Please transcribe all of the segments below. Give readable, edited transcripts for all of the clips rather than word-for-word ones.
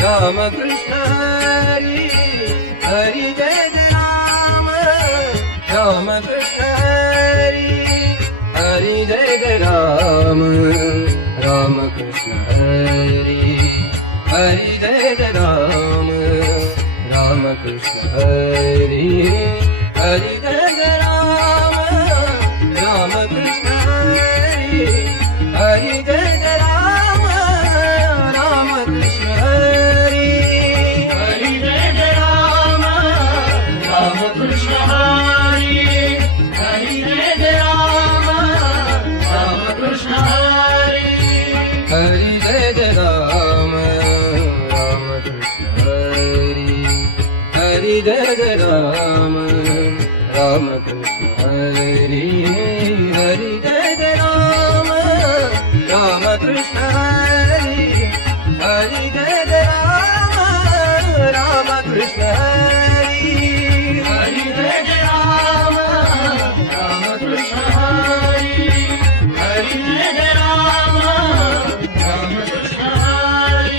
राम कृष्ण हरि हरि जय राम राम कृष्ण हरि हरि जय राम राम कृष्ण हरि हरि जय राम राम कृष्ण हरि हरि जय राम राम कृष्ण हरि हरि जय राम राम कृष्ण हरि हरि जय राम राम कृष्ण हरि हरि जय राम राम कृष्ण हरि हरि जय राम राम कृष्ण हरि हरि जय राम राम कृष्ण हरि हरि जय राम राम कृष्ण हरि हरि जय राम राम कृष्ण हरि हरि जय राम राम कृष्ण हरि हरि जय राम राम कृष्ण हरि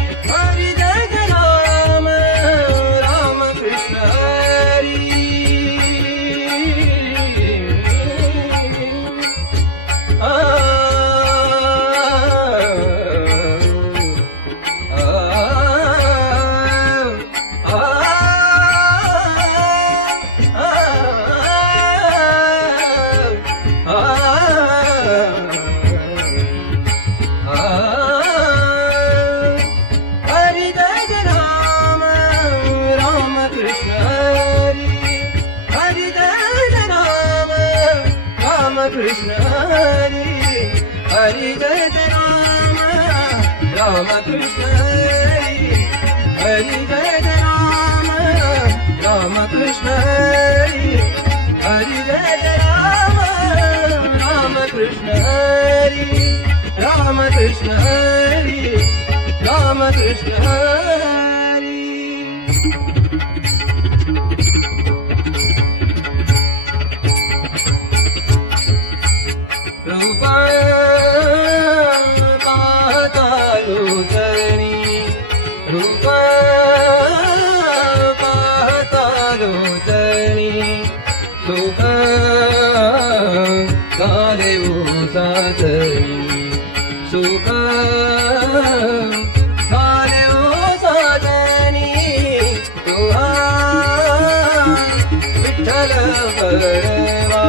हरि जय राम राम कृष्ण हरि हरि जय राम राम कृष्ण हरि हरि जय राम राम कृष्ण हरि हरि जय राम राम कृष्ण हरि हरि जय राम राम कृष्ण हरि हरि जय राम राम कृष्ण हरि राम कृष्ण हरि राम कृष्ण हरि रूपा पाहतालो जनी रूपा पाहतालो जनी सुख झाले ओ साजनी सुख झाले ओ साजनी तुहा विठ्ठल बरवा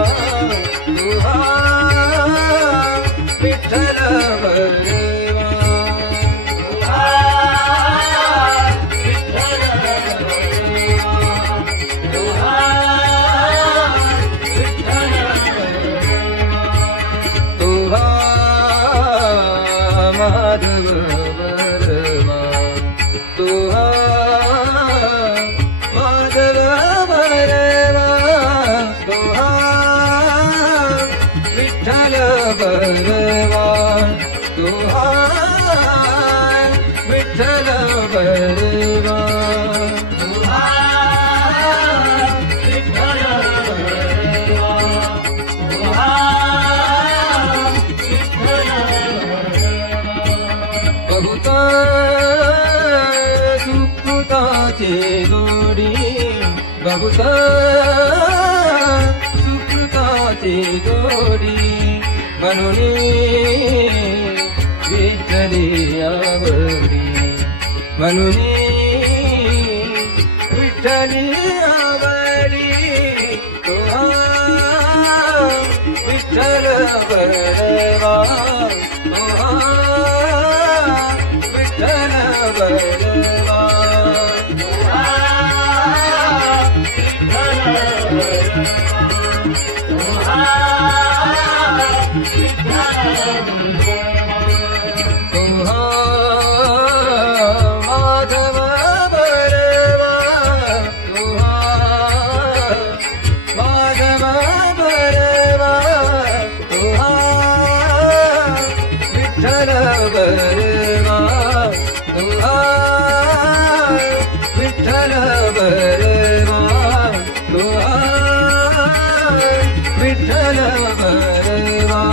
तुहा विठ्ठल बरवा तुहा विठ्ठल बरवा तुहा विठ्ठल बरवा तुहा माधव बरवा तुहा माधव बरवा तुहा विठ्ठल बरवा तुहा विठ्ठल बरवा तुहा विठ्ठल बरवा तुहा विठ्ठल बरवा बहुता सुकृताचे जोडी बहुता सुकृताचे जोडी म्हणून विठ्ठली आवडी म्हणून विठ्ठली आवडी तुहा विठ्ठल बरवा तुहा विठ्ठल बरवा तुहा विठ्ठल बरवा तुहा तुहा माधव बरवा तुहा माधव बरवा तुहा विठ्ठल बरवा तुहा विठ्ठल बरवा तुहा विठ्ठल बरवा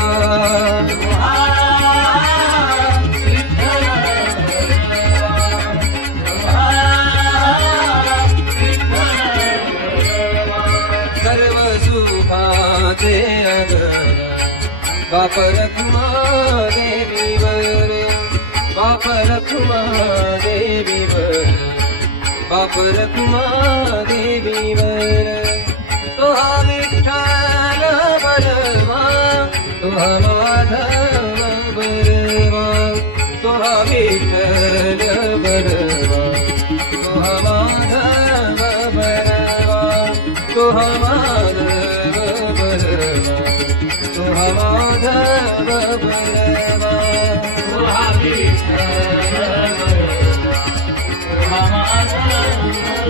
सर्व सुखाचे अगर बाप रखुमा देवीवर बाप रखुमा देवीवर बाप रखुमा देवीवर तो हा विठ्ठल बरवा तो हा माधव बरवा तो हा विठ्ठल बरवा तो हा माधव बरवा तो हा माधव बरवा तो हा माधव बरवा तो हा विठ्ठल बरवा तो हा माधव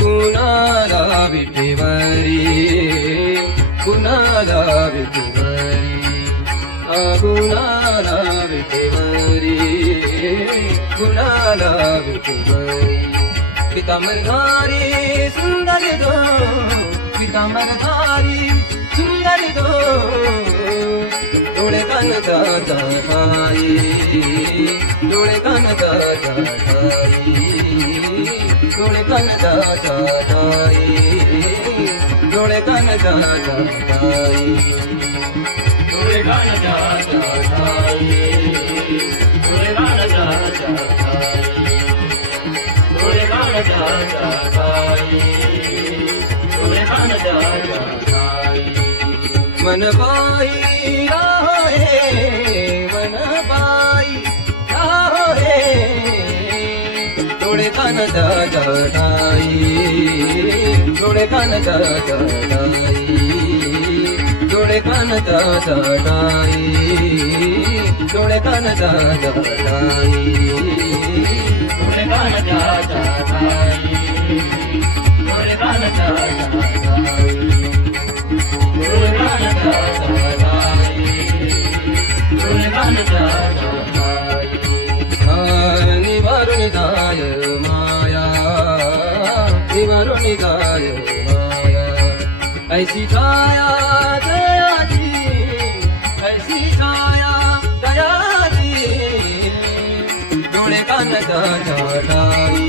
गुणाला विठेवरी गुणाला विठेवरी गुणाला विठेवरी गुणाला विठेवरी पितांबरधारी सुंदर दो पितांबरधारी सुंदर दो डोळे कान दाता ठाई डोळे कान दाता ठाई डोळे कान दाता ठाई डोळे कान दाता ठाई डोळे कान दाता ठाई डोळे कान दाता ठाई डोळे कान दाता ठाई डोळे कान दाता ठाई मन पाई राहो हे मन पाई राहो हे डोळे कान दाता ठाई डोळे कान दाता ठाई डोळे कान दाता ठाई डोळे कान दाता ठाई डोळे कान दाता ठाई डोळे कान दाता ठाई डोळे कान दाता ठाई डोळे कान दाता ठाई निवारुनी जाय माया निवारुनी जाय माया ऐसी छाया दयाची ऐसी छाया दयाची डोळे कान दाता ठाई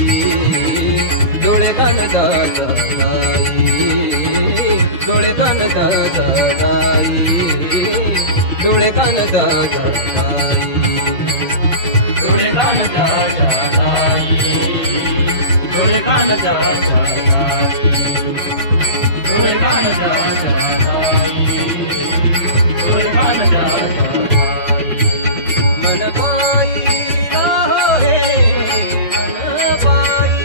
डोळे कान दाता ठाई डोळे कान दाता ठाई डोळे कान दाता ठाई डोळे कान दाता ठाई डोळे कान दाता ठाई डोळे कान दाता ठाई डोळे कान दाता ठाई मन पाई राहो हे मन पाई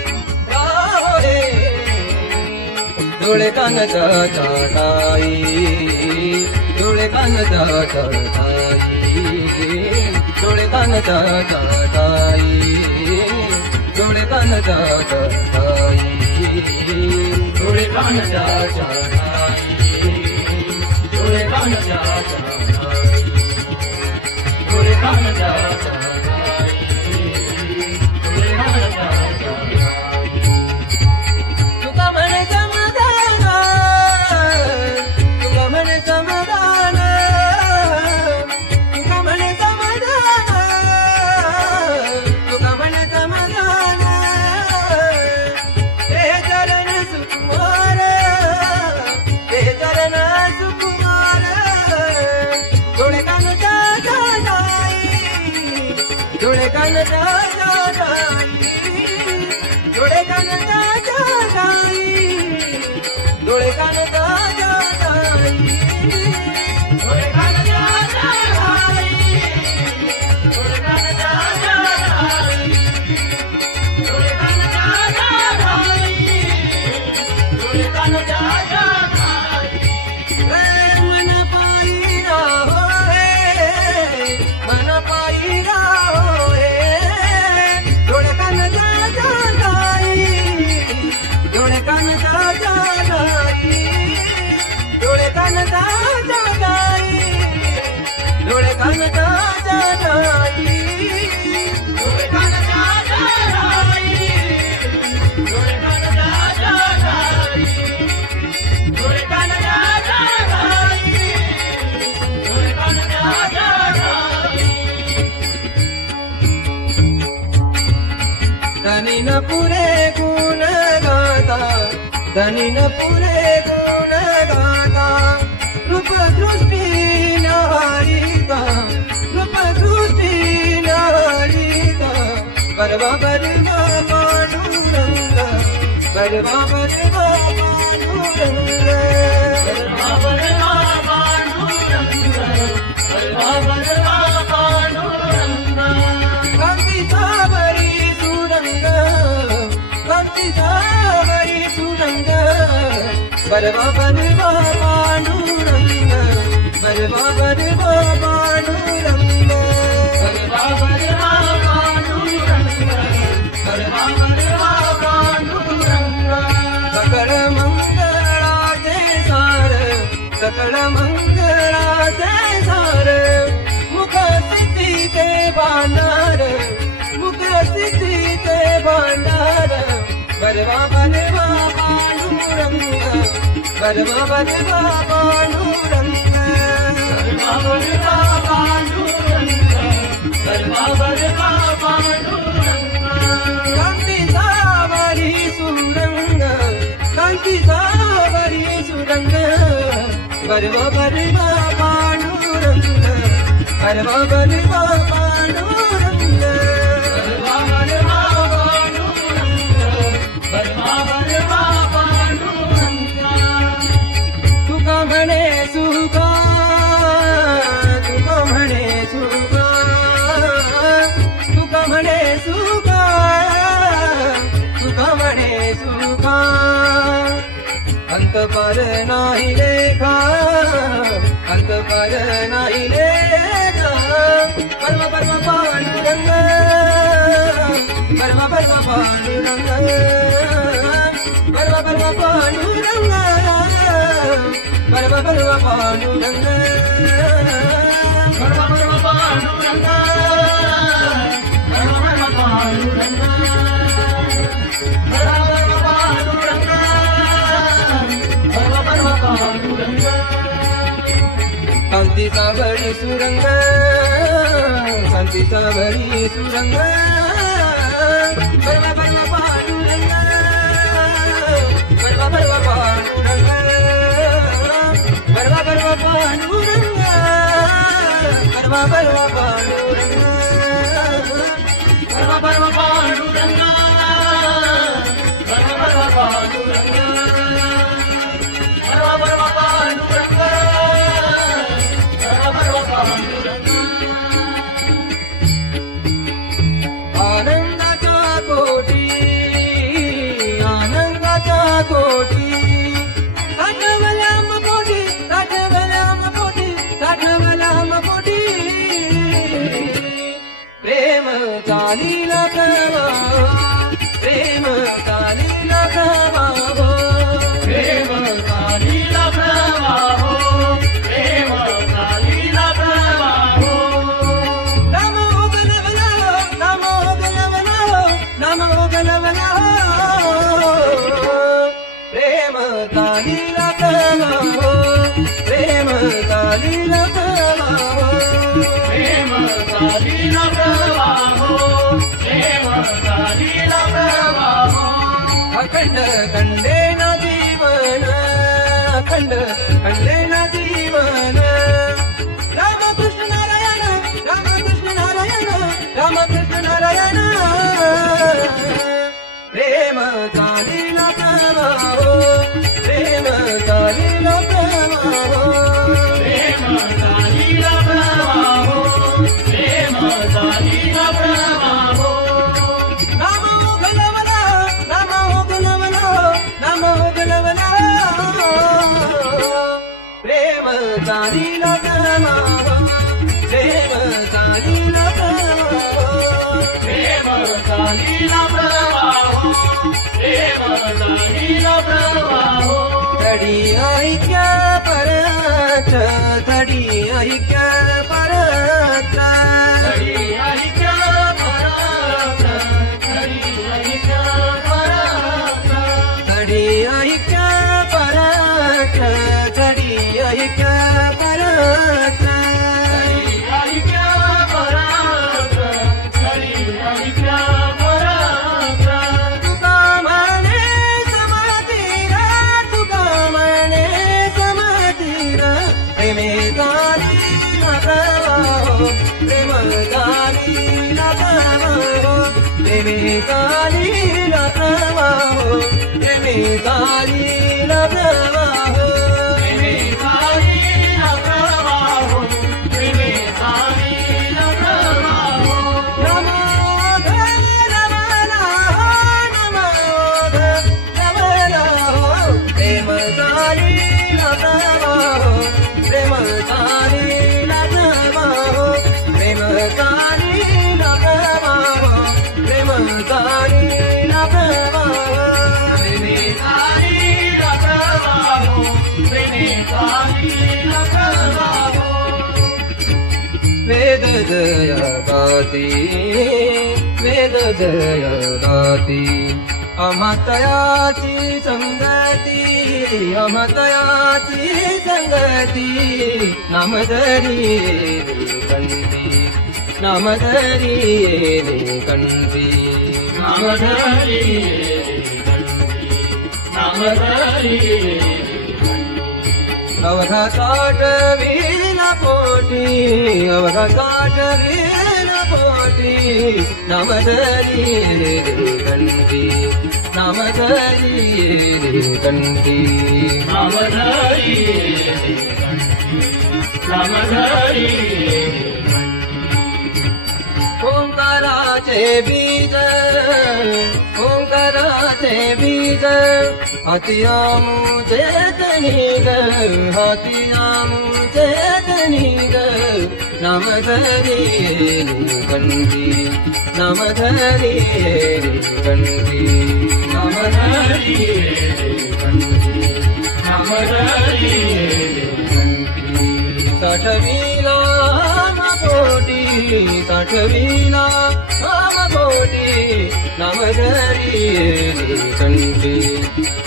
राहो हे डोळे कान दाता ठाई डोळे कान दाता ठाई डोळे कान दाता ठाई डोळे कान दाता ठाई डोळे कान दाता ठाई डोळे कान दाता ठाई डोळे कान दाता ठाई डोळे कान दाता ठाई तुका म्हणे समाधान तुका म्हणे समाधान तुका म्हणे समाधान तुका म्हणे समाधान ते चरण सुकुमार ते चरण सुकुमार डोळे कान दाता ठाई डोळे कान दाता ठाई डोळे कान दाता ठाई डोळे कान दाता ठाई डोळे कान दाता ठाई डोळे कान दाता ठाई डोळे कान दाता ठाई डोळे कान दाता ठाई मन पाई राहो हे मन पाई राहो हे धनी न पुरे गुण गाता रूप दृष्टी नारिका रूप दृष्टी नारिका बरवा बरवा पांडुरंग बरवा बरवा पांडुरंग बरवा बरवा पांडुरंग बरवा बरवा पांडुरंग कांती सावरी सुरंग कांती सावरी सुरंग बरवा बरवा पांडुरंग बरवा बरवा पांडुरंग बरवा बरवा पांडुरंग बरवा बरवा पांडुरंग सकळ मंगळाचे सार सकळ मंगळाचे सार मुख सिद्धीचे भांडार मुख सिद्धीचे भांडार बरवा बरवा पांडुरंग बरवा बरवा पांडुरंग बरवा बरवा पांडुरंग बरवा बरवा पांडुरंग कांती सावरी सुरंग कांती सावरी सुरंग बरवा बरवा पांडुरंग बरवा बरवा पांडुरंग बरवा बरवा पांडुरंग बरवा बरवा पांडुरंग तुका म्हणे सुखा तुका म्हणे सुखा तुका म्हणे सुखा तुका म्हणे सुखा अंत पर नाही लेखा अंत पर नाही लेखा बरवा बरवा पांडुरंग बरवा बरवा पांडुरंग बरवा बरवा पांडुरंग बरवा बरवा पांडुरंग बरवा बरवा पांडुरंग बरवा बरवा पांडुरंग बरवा बरवा पांडुरंग बरवा बरवा पांडुरंग कांती सावरी सुरंग कांती सावरी सुरंग बरवा बरवा पांडुरंग बरवा बरवा पांडुरंग बरवा बरवा पांडुरंग बरवा बरवा पांडुरंग बरवा बरवा पांडुरंग बरवा बरवा पांडुरंग बरवा बरवा पांडुरंग बरवा बरवा पांडुरंग आनंदाचा कोटी आनंदाचा कोटी आठवल्या मपोटी आठवल्या मपोटी आठवल्या मपोटी प्रेम चालीला प्रवा प्रेम चालीला प्रवा प्रेम चालीला प्रवा प्रेम चालीला प्रवा नमो गलवला नमो गलवला नमो गलवला प्रेम चालीला प्रवा प्रेम चालीला प्रवा प्रेम चालीला प्रवा प्रेम चालीला प्रवा अखंड खंडेन जीवन अखंड खंडेन जीवन रामकृष्ण नारायण रामकृष्ण नारायण रामकृष्ण नारायण प्रेम चालीला प्रवा प्रेम चालीला प्रवा प्रेम चालीला प्रवा प्रेम चालीला प्रवा नमो गलवला नमो गलवला नमो गलवला प्रेम चालीला प्रवा प्रेम चालीला प्रवा प्रेम चालीला प्रवा प्रेम चालीला प्रवा धडी ऐक्य परत धडी ऐक्य परत धडी ऐक्य परत धडी ऐक्य परत धडी ऐक्य परत धडी ऐक्य परत तुका म्हणे समाधी रे प्रेमेकालीला प्रवाहो प्रेमकालीला प्रवाहो प्रेमेकालीला प्रवाहो प्रेमेकालीला प्रवाहो प्रेमेकालीला प्रवाहो प्रेमेकालीला प्रवाहो नमोद रमला नमोद रमला प्रेमकालीला प्रवाहो प्रेमकालीला प्रवाहो प्रेमकालीला प्रवाहो प्रेमकालीला प्रवाहो प्रेमकालीला प्रवाहो प्रेमकालीला प्रवाहो वेद जय गाती वेद जय गाती अमतयाची संगती अमतयाची संगती नामधरी कंठी नामधरी कंठी नामधरी नामधरी अवघा काटवीला पोटी अवघा काटवीला पोटी नामधरी कंठी नामधरी कंठी नामधरी नामधरी ओंकाराचे बीज ओंकाराचे बीज हातिया मुझे तनिग हातिया मुझे तनिग नामधरी कंठी नामधरी कंठी नामधरी कंठी नामधरी कंठी साठवीला कोटी साठवीला कोटी नामधरी कंठी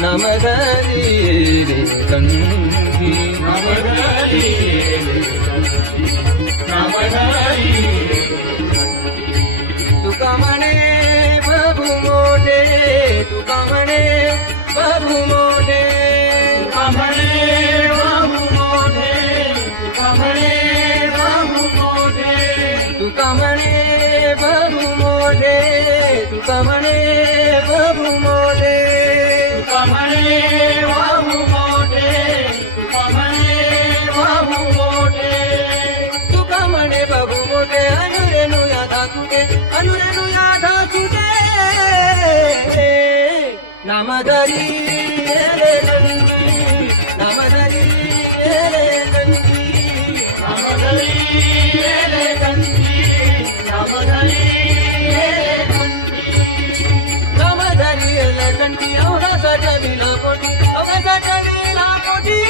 नामधरी कंठी नामधरी नामधरी तुका म्हणे प्रभू मोठे तुका म्हणे प्रभू मोठे तुका म्हणे प्रभू मोठे तुका म्हणे प्रभू मोठे तुका म्हणे प्रभू मोठे तुका म्हणे प्रभू मोठे तुका म्हणे प्रभू मोठे तुका म्हणे प्रभू मोठे तुका म्हणे प्रभू मोठे अनुरेनु यादा तुके अनुरेनु यादा तुके नामधरी रे कंठी नामधरी रे कंठी नामधरी रे कंठी नामधरी रे कंठी नामधरी रे कंठी अवघा साठवीला पोटी अवघा साठवीला पोटी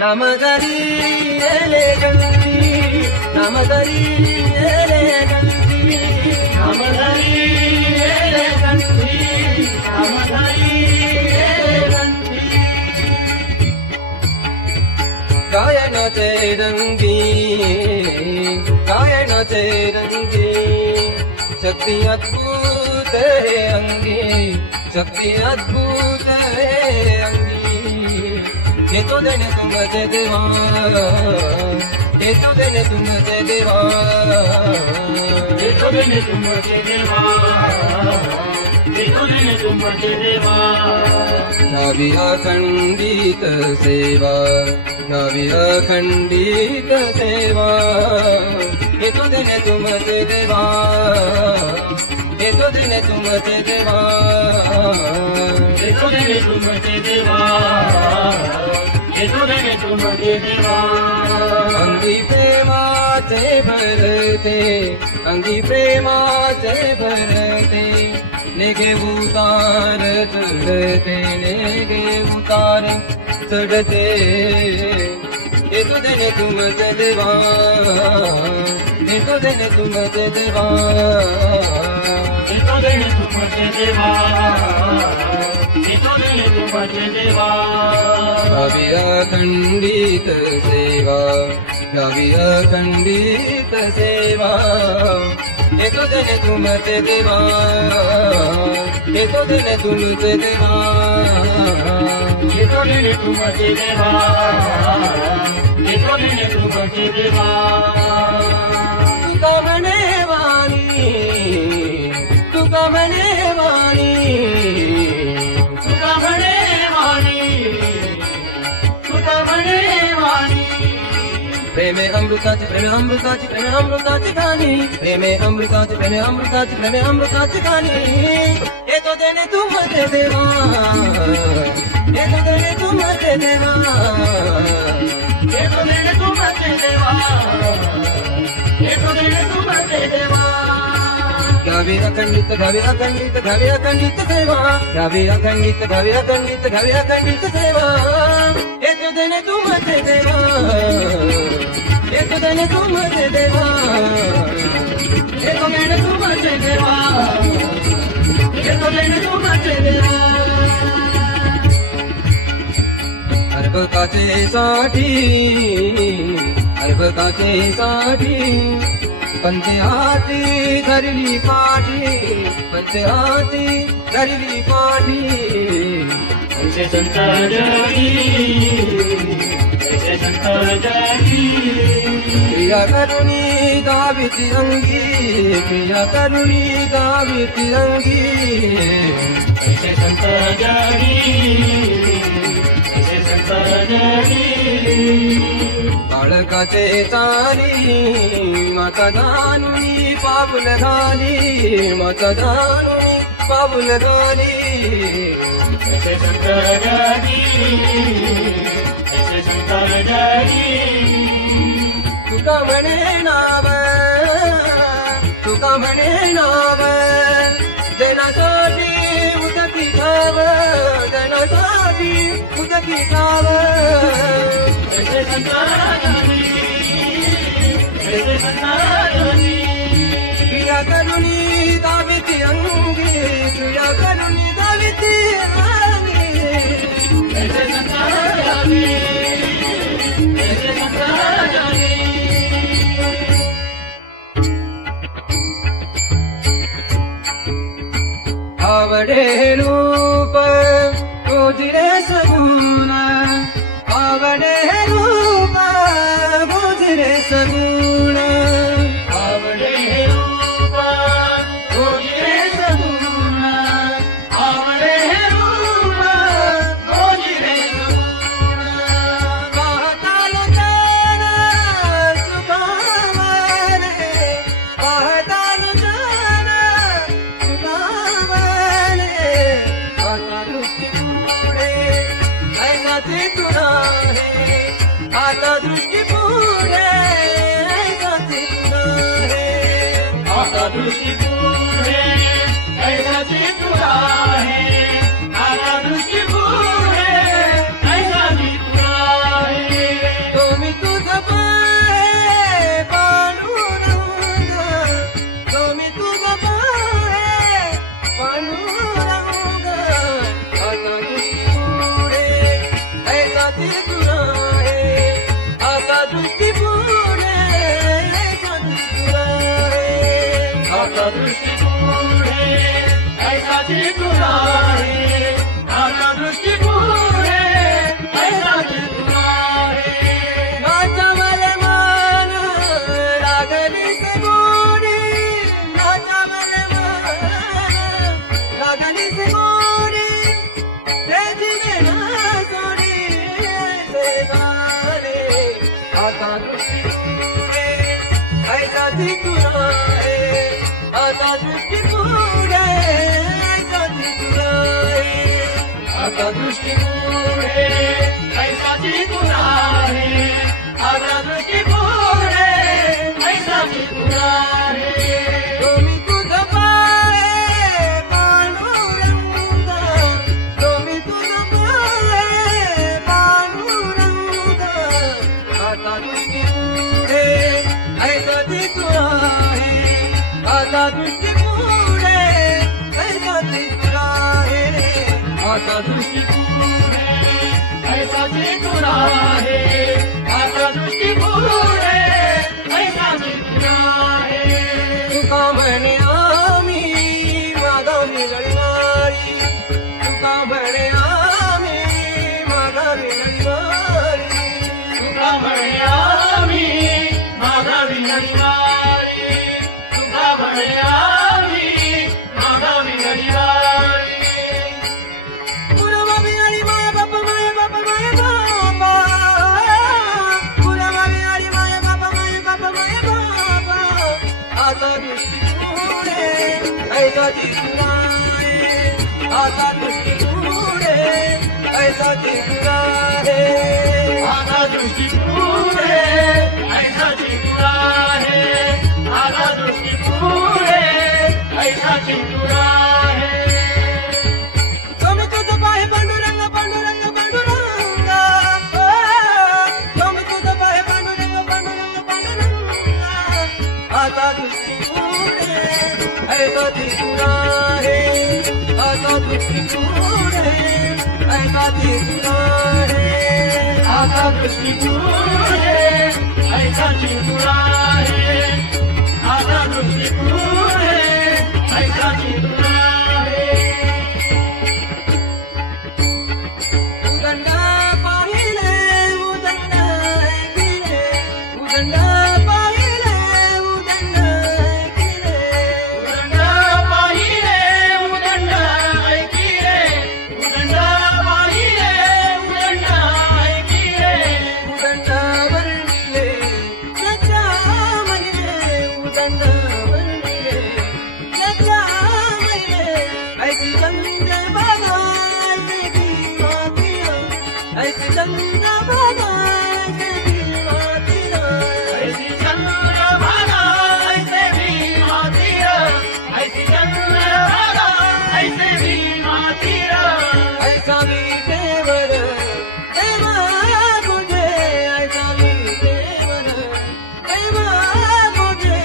नामधरी रे कंठी नामधरी रे कंठी नामधरी रे कंठी नामधरी रे कंठी गायनाचे रंगी गायनाचे रंगी शक्ती अद्भुत है अंगी शक्ती अद्भुत है अंगी ये तो देने तुमचे देवा ये तो देने तुमचे देवा ये तो देने तुमचे देवा ये तो देने तुमचे देवा नावी अखंडित सेवा नावी अखंडित सेवा ये तो देने तुमचे देवा ये तो देने तुमचे देवा ये तो देने तुमचे देवा ये तो देने तुमचे देवा अंगी प्रेमाचे भरते अंगी प्रेमाचे भरते नेगे उतार चढते नेगे उतार चढते ये तो देने तुमचे देवा ये तो देने तुमचे देवा ये तो देने तुमचे देवा ये तो देने तुमचे देवा गावी अखंडित सेवा गावी अखंडित सेवा हे तो देने तुमचे देवा, हे तो देने तुमचे देवा, हे तो देने तुमचे देवा, हे तो देने तुमचे देवा. तुका म्हणे वाणी, तुका म्हणे वाणी, तुका म्हणे वाणी, तुका म्हणे वाणी. प्रेमे अमृताची, प्रेमे अमृताची, प्रेमे अमृताची गाणी, प्रेमे अमृताची, प्रेमे अमृताची, प्रेमे अमृताची गाणी. हे तो देणे तुमचे देवा, हे तो देणे तुमचे देवा, हे तो देणे तुमचे देवा, हे तो देणे तुमचे देवा. गावे अखंडित, गावे अखंडित, गावे अखंडित सेवा, गावे अखंडित, गावे अखंडित, गावे अखंडित सेवा. हे तो देणे तुमचे देवा, हे तो देणे तुमचे देवा, हे तो देणे तुमचे देवा, हे तो देणे तुमचे देवा. अर्भकाचे साठी, अर्भकाचे साठी, पंचे हाती धरली पाठी, पंचे हाती धरली पाठी. ऐसे संत जगी, ऐसे संत जगी. प्रिया करुणी दाविती अंगी, प्रिया करुणी दाविती अंगी. ऐसे संत जगी, ऐसे संत जगी. बाळकाचे चाली, माता दानुनी पाऊल घाली, माता दानुनी पाऊल घाली. ऐसे संत जगी, ऐसे संत जगी. तुका म्हणे नाव, तुका म्हणे नाव, देण्यासाठी उदकी ठाव, देण्यासाठी उदकी ठाव. ऐसे संत जगी, ऐसे संत जगी. प्रिया करुणी दाविती अंगी, प्रिया करुणी दाविती अंगी. ऐसे संत जगी, ऐसे संत जगी. आवडे रूप तुझे सगुण, आवडे रूप तुझे सगुण. आवडे रूप तुझे सगुण, आवडे रूप तुझे सगुण. पाहतालो तारा सुखावले, पाहतालो तारा सुखावले. आता दृष्टी पुढे ऐकाचे तुला हे, आता दृष्टी पुढे ऐकाचे तुला हे. आता दृष्टी पुढे ऐसाची तुला आहे, आता दृष्टी पुढे ऐसाची तुला आहे. तुम्ही तुझं पाय पांडुरंग, तुम्ही तुझं पाय पांडुरंग. आता दृष्टी पुढे ऐकाचे तुला हे, आता दृष्टी पुढे ऐकाचे तुला हे. आता दृष्टी पुढे ऐसाची तुला आहे, आता दृष्टी पुढे ऐसाची तुला आहे. नाचावले मान लागली सगोडी, नाचावले मान लागली सगोडी. ते जिने ना सोडी ते गाणे. आता दृष्टी पुढे ऐकाची तुला हे, आता दृष्टी पुढे ऐकाची तुला हे. आता दृष्टी पुढे ऐसाची तुला आहे, आता दृष्टी पुढे ऐसाची तुला आहे. तुम्ही तुझं पाय पांडुरंग, तुम्ही तुझं पाय पांडुरंग. आता दृष्टी पुढे ऐकाची तुला हे, आता दृष्टी पुढे ऐकाची तुला हे. आता दृष्टी पुढे ऐसाची तुला आहे, आता दृष्टी पुढे ऐसाची तुला आहे. तुका म्हणे आता दृष्टी पुढे ऐसा चिंता है आता दृष्टी पुढे ऐसा चिंता है आता दृष्टी पुढे ऐसा चिंता है स्वामी तुझं पाय पांडुरंग पांडुरंग पांडुरंग स्वामी तुझं पाय पांडुरंग पांडुरंग पांडुरंग आता दृष्टी पुढे ऐसा चिंता है आता दृष्टी पुढे ऐसा चिंता है आता दृष्टी पुढे ऐसा चिंता है आता दृष्टी पुढे ऐसा चिंता है उदंडा पाहिले उदंड ऐकिले उदंडा पाहिले उदंड ऐकिले उदंड पाहिले उदंड ऐकिले उदंड पाहिले उदंड ऐकिले उदंडा वर्णिले त्याच्या महिने उदंडा वर्णिले त्याच्या महिने ऐसी चंद्र बघायचे भीमातीला ऐसी चंद्र बघायचे भीमातीला ऐसी चंद्रभागा ऐसे भीमा तीर ऐसी चंद्रभागा ऐसे भीमा तीर ऐसा मी देवर देवा तुझे ऐसा मी देवर देवा तुझे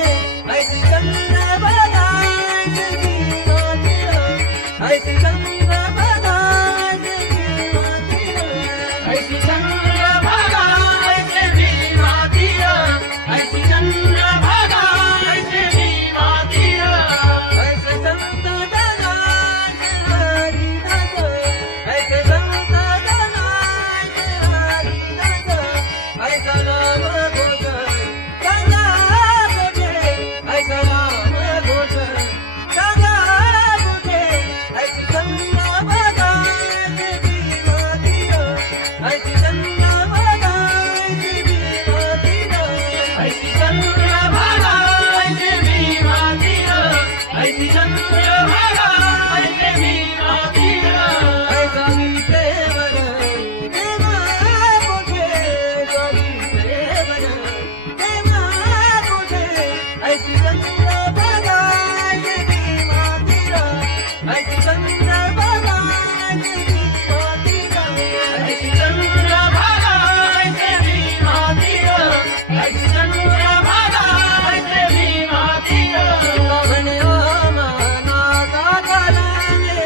ऐसी चंद्र बघायचे भीमातीला ऐसी चंद्र बघायचे भीमातीला ऐसी चंद्रभागा ऐसे भीमा तीर ऐसी चंद्रभागा ऐसे भीमा तीर ऐसे संत जनाचे हरिदास ऐसे संत जनाचे हरिदास ऐसा नाम घोष गंगा तुझे ऐसा नाम घोष गंगा तुझे ऐसी चंद्र बघायचे भीमा तीर ऐसी चंद्र बघायचे भीमा तीर ऐसी चंद्रभागा ऐसे भीमा तीर ऐसी चंद्रभागा ऐसे भीमा तीर ऐसा मी देवर देवा तुझे ऐसा मी देवर देवा तुझे ऐसी चंद्र बघायचे भीमा तीर ऐसी चंद्र बघायचे भीमा तीर ऐसी चंद्रभागा ऐसे भीमा तीर ऐसी चंद्रभागा ऐसे भीमा तीर तुका म्हणे आम्हाला काकालाने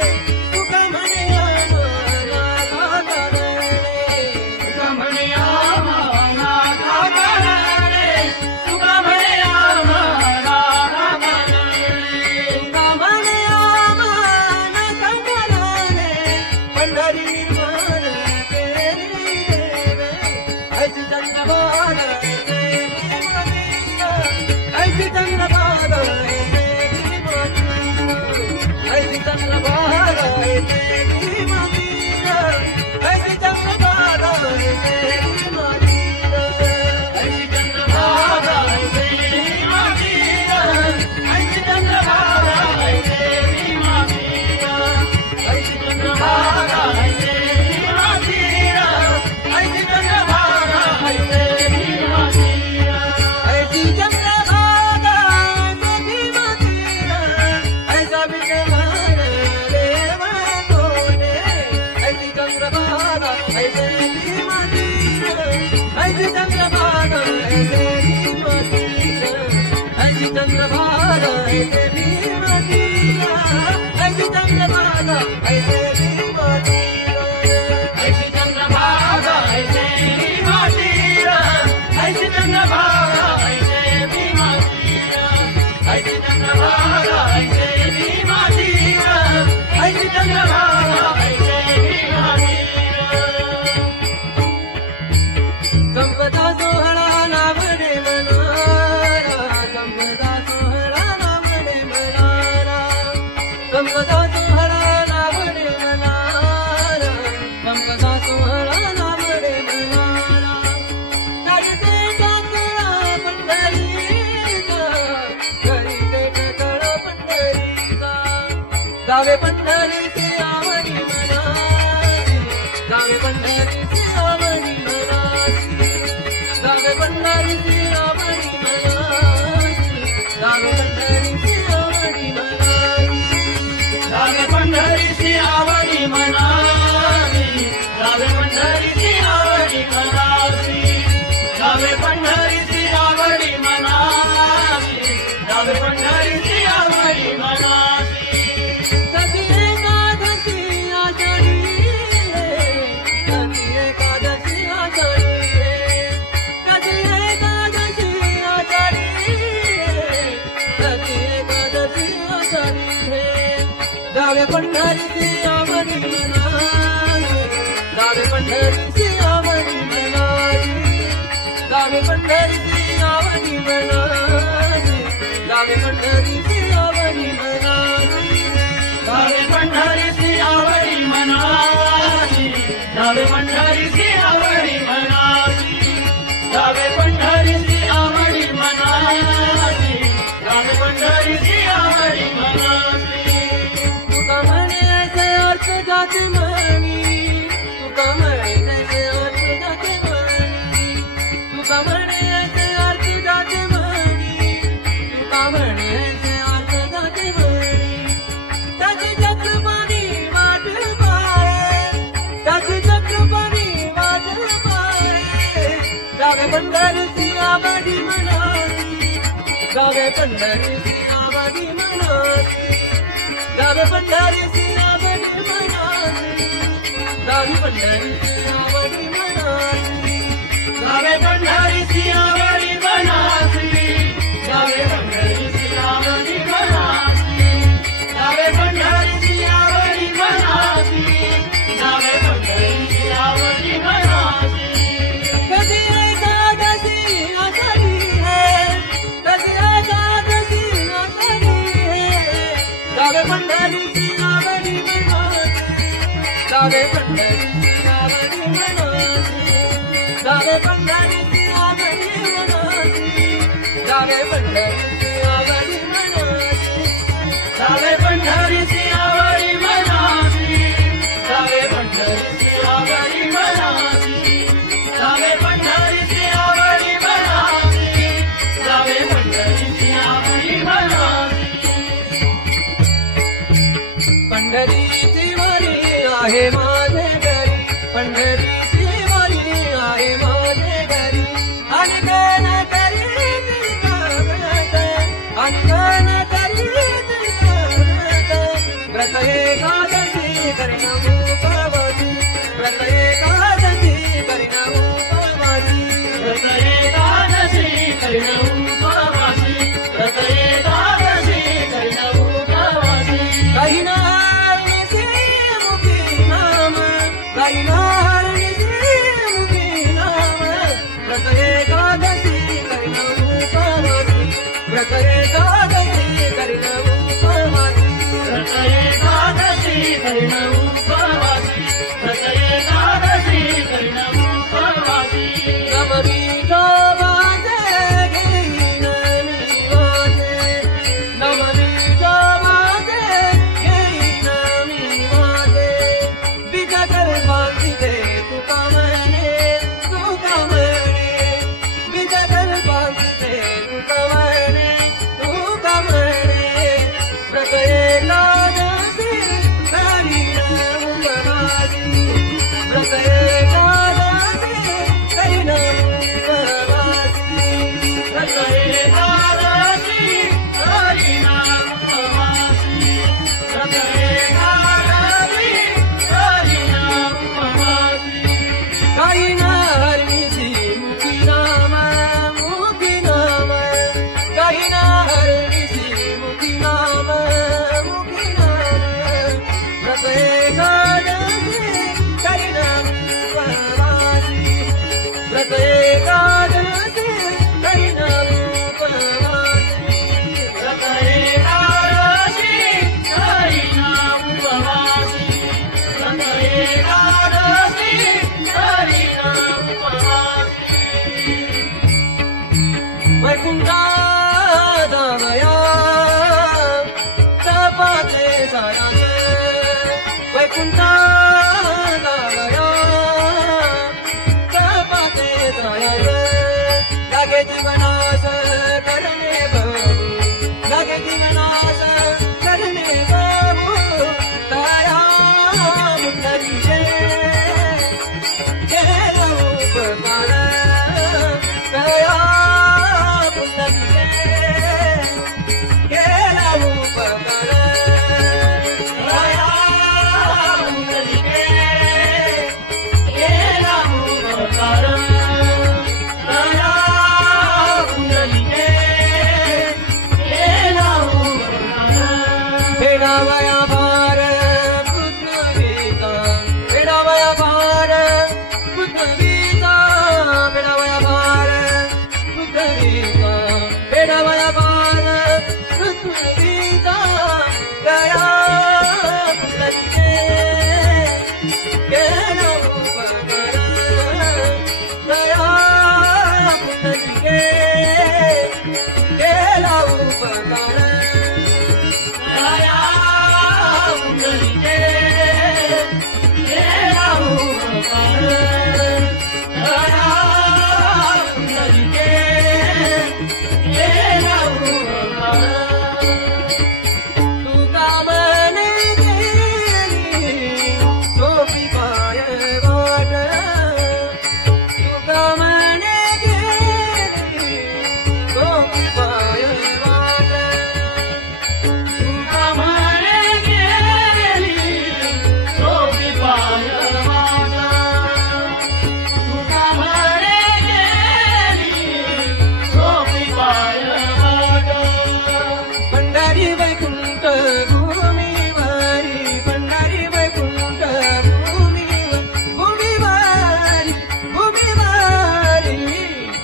तुका म्हणे आम्हाला काकालाने तुका म्हणे आम्हाला काकालाने तुका म्हणे आम्हाला काकालाने तुका म्हणे आम्हाला काकालाने पंढरी निर्माण केली देवे ऐसी चंद्रभागा ऐसी चंद्रभागा ऐसी चंद्रभागा ऐसी चंद्रभागा ऐसी चंद्रभागा ऐसे भीमा तीर ऐसी चंद्रभागा ऐसे भीमा तीर ऐसी चंद्रभागा ऐसे भीमा तीर ऐसी चंद्रभागा ऐसे भीमा तीर ऐसी चंद्रभागा भीमा तीर ऐसा विद्यमान देवा तोने ऐसी चंद्रभागा ऐसे भीमा तीर ऐसी चंद्रभागा ऐसे भीमा तीर ऐसी चंद्रभागा ऐसे भीमा तीर ऐसी चंद्रभागा ऐसे भीमा तीर ऐसी चंद्रभागा ऐसे भीमा तीर ऐसी चंद्रभागा ऐसे भीमा तीर ऐसी चंद्रभागा ऐसे भीमा तीर ऐसी चंद्रभागा ऐसे भीमा तीर संपदा सोहळा नावडे मनारा संपदा सोहळा नावडे मनारा संपदा सोहळा नावडे मनारा संपदा सोहळा नावडे मनारा काढते टाकळा पंढरीचा करीते टाकळा पंढरीचा जावे पंढरीचे जावे पंढरीची आवडी मनाची जावे पंढरीची आवडी मनाची जावे पंढरीची आवडी मनाची जावे पंढरीची आवडी मनाची जावे पंढरीची आवडी मनाची जावे पंढरीची आवडी मनाची जावे पंढरीची आवडी मनाची जावे पंढरीची आवडी मनाची तुका म्हणण्याचे अर्थ जाते म्हणी तुका म्हणण्याचे अर्थ जाते म्हणी तुका म्हणण्याचे अर्थ जाते म्हणी तुका म्हणण्याचे अर्थ जाते म्हणी त्याचे चक्रपाणी वाट पाये त्याचे चक्रपाणी वाट पाये जावे पंढरीची आवडी मनाची जावे पंढरीची आवडी मनाची जावे पंढरीची आवडी मनाची जावे पंढरीची आवडी मनाची जावे पंढरीची आवडी मनाची जावे पंढरीची आवडी मनाची जावे पंढरीची आवडी मनाची जावे पंढरीची आवडी मनाची कधी एकादशी आषाढी है कधी एकादशी आषाढी है जावे पंढरीची आवडी मनाची जावे पंढरीची आवडी मनाची जावे पंढरीची आवडी मनाची जावे पंढरीची आवडी मनाची जावे पंढरीची आवडी मनाची जावे पंढरीची आवडी मनाची जावे पंढरीची आवडी मनाची जावे पंढरीची आवडी मनाची पंढरीची वारी आहे माझे घरी पंढरीची वारी आहे माझे घरी आणि गाण करी व्रत आणि गाण करी व्रत एकादशी करीन उपवासी व्रत एकादशी करीन उपवासी व्रत एकादशी करीन उपवासी व्रत एकादशी करीन उपवासी काही नारळीचे मुखी नाम काही नारळीचे मुखी नाम व्रत एकादशी करीन उपवासी व्रत एकादशी करीन उपवासी व्रत एकादशी करीन उपवासी व्रत एकादशी करीन उपवासी नवमीच्या वाजे घेईन मी वाजे नवमीच्या वाजे घेईन मी वाजे बीज कल्पांतिते तुका म्हणे बीज कल्पांतिते तुका म्हणे व्रत एकादशी करीन उपवासी व्रत एकादशी करीन उपवासी व्रत एकादशी करीन उपवासी व्रत एकादशी करीन उपवासी काही नारळीची मुखी नाम काही नारळीची मुखी नाम व्रत एकादशी करीन उपवासी व्रत एकादशी करीन उपवासी व्रत एकादशी करीन उपवासी व्रत एकादशी करीन उपवासी वैकुंठा जावया तपाचे साराने वैकुंठा जावया तपाचे साराने लागे जीवनास करणे प्रभू लागे जीवनास करणे प्रभू दया मुंडलीचे केला उपकार दया मुंडलीचे केला उपकार दया मुंडलीचे केला उपकार दया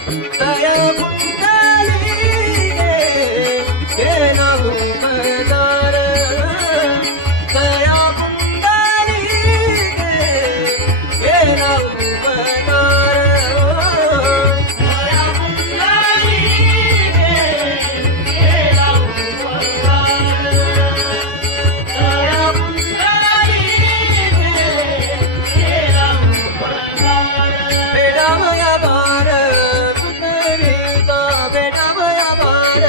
दया कुंडलीगे केला उपकार दया कुंडलीगे केला उपकार दया कुंडलीगे केला उपकार दया कुंडलीगे केला उपकार बेटा भया बार पृथ्वीचा बेटा भया बार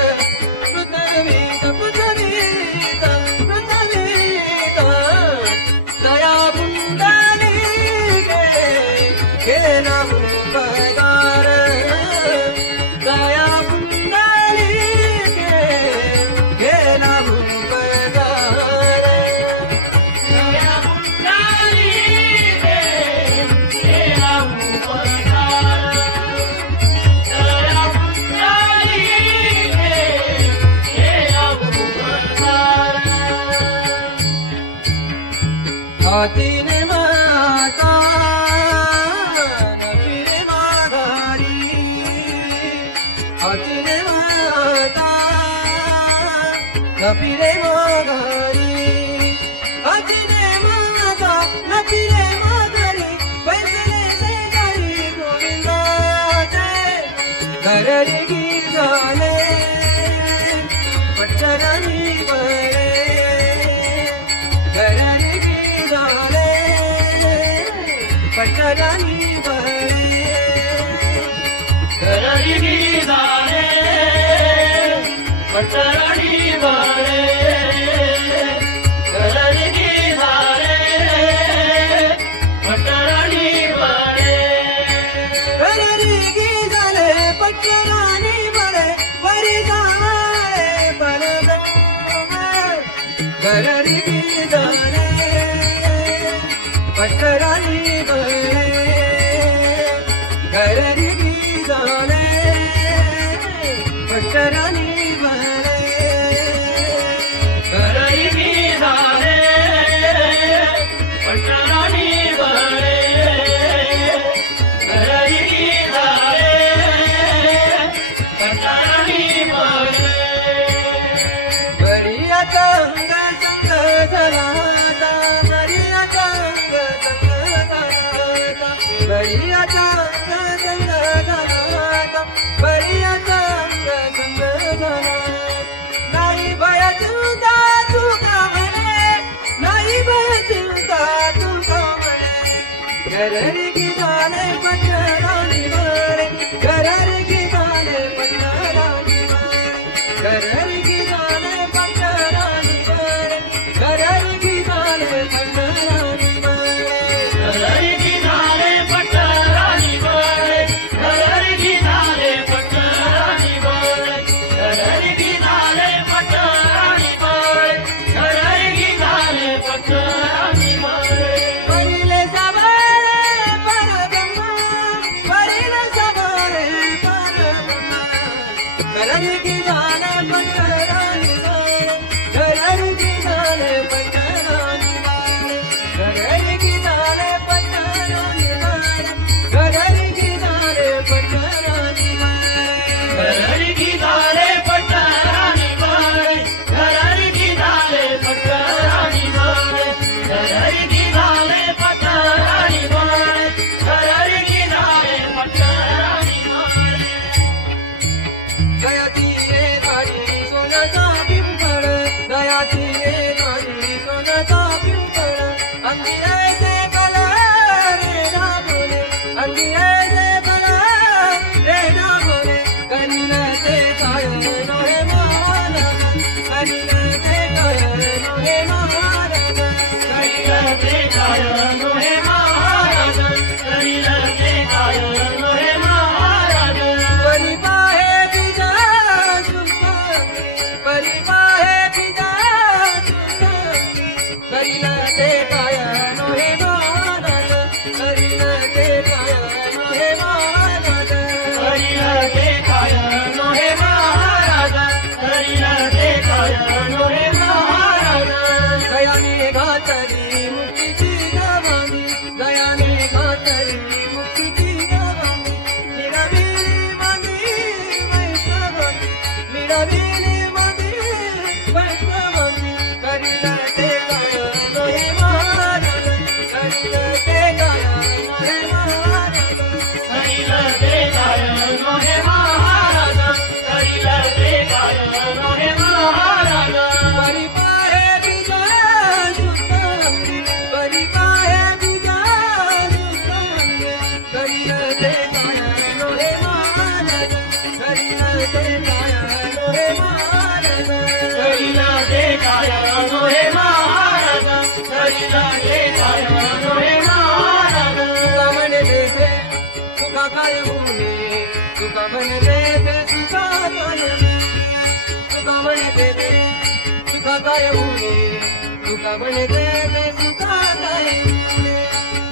पृथ्वीचा पृथ्वीचा पृथ्वीचा दया कुंडलीगे केला उपकार दया कुंडलीगे केला उपकार दया कुंडलीगे केला उपकार दया कुंडलीगे केला उपकार हातीने माता नफिरे माघारी हातीने माता नफिरे माघारी हातीने माता नफिरे माघारी पैसले से घरी गोविंदाचे घररी की झाले पट्टरानी बरे घररी की झाले पट्टरानी बरे घररी की झाले पट्टरानी बरे घररी की झाले पट्टरानी बरे घररी की झाले पट्टरानी बरे वरी झाले बरे घररी की झाले पट्टरानी बरे घररी की झाले पट्टरानी बरे घररी की झाले पट्टरानी बरे घररी की झाले पट्टरानी बरे बरिया संग संग झालाता बरिया संग संग झालाता बरिया संग संग झालाता बरिया संग संग झालाता नाही भय चिंता तुका म्हणे नाही भय चिंता तुका म्हणे घररी की झाले पट्टरानी बरे घररी की झाले पट्टरानी बरे घररी की झाले पट्टरानी बरे घररी की झाले पट्टरानी बरे घररी की झाले पट्टरानी बरे घररी की झाले पट्टरानी बरे घररी की झाले पट्टरानी बरे घररी की झाले पट्टरानी बरे पहिले सवारे परब्रह्मा पहिले सवारे परब्रह्मा घररी की झाले पट्टरानी बरे घररी की झाले पट्टरानी बरे घररी की झाले पट्टरानी बरे घररी की झाले पट्टरानी बरे घररी की झाले पट्टरानी बरे घररी की झाले पट्टरानी बरे घररी की झाले पट्टरानी बरे घररी की झाले पट्टरानी बरे गयाची ये गाडी सोन्याचा पिंपळ गयाची ये गाडी सोन्याचा पिंपळ अंगी ऐसे कला रे दाबोले अंगी ऐसे कला रे दाबोले कनिलते काय नोहे महाराज कनिलते काय नोहे महाराज कनिलते काय नोहे महाराज कनिलते काय नोहे महाराज परी पाहे बिजा सुखी परी पाहे बिजा सुखी कनिलते काय नोहे महाराज कनिलते काय नोहे महाराज कनिलते काय नोहे महाराज कनिलते काय नोहे महाराज गयाने घातली मुक्तीची गवानी गयाने घातली मुक्तीची गवानी हिरवी करीना देखाया नोहे महाराज करीना देखाया नोहे महाराज करीना देखाया नोहे महाराज सुखा मन देखे सुखा काय मुने सुखा मन देखे सुखा काय सुखा मन देखे सुखा काय मुने सुखा मन देखे सुखा काय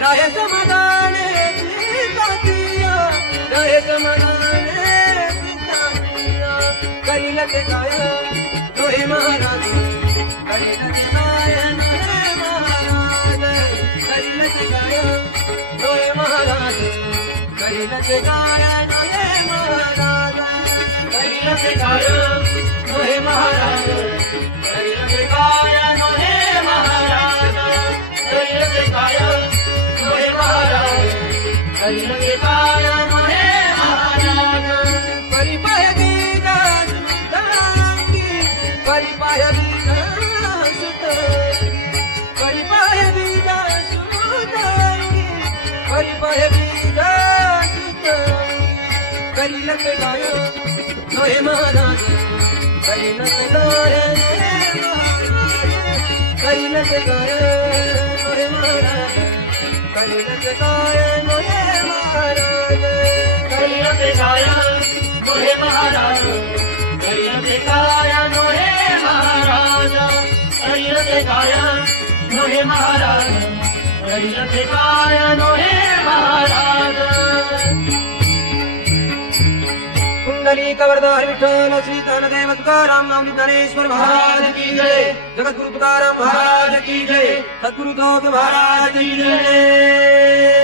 राय समाधान पितातिया राय समाधान पितातिया करीना देखाया नोहे महाराज करीना देखाया नोहे महाराज करीना देखाया नोहे महाराज करीना देखाया नोहे महाराज करीना देखाया नोहे महाराज करीना देखाया नोहे महाराज करीना देखाया नोहे महाराज करीना देखाया नोहे महाराज परिपाय गीता सुतांगी परिपाय गीता सुतांगी परिपाय गीता सुतांगी परिपाय गीता सुतांगी करीना देखाया नोहे महाराज करीना देखाया नोहे महाराज करीना देखाया नोहे महाराज करीना देखाया नोहे महाराज करीना देखाया नोहे महाराज करीना देखाया नोहे महाराज करीना देखाया नोहे महाराज करीना देखाया नोहे महाराज कुंडली कवरदार विठ्ठल श्री धनदेव तुकाराम नाम ज्ञानेश्वर महाराज की जय जगत गुरु तुकाराम महाराज की जय सद्गुरु दोष महाराज की जय।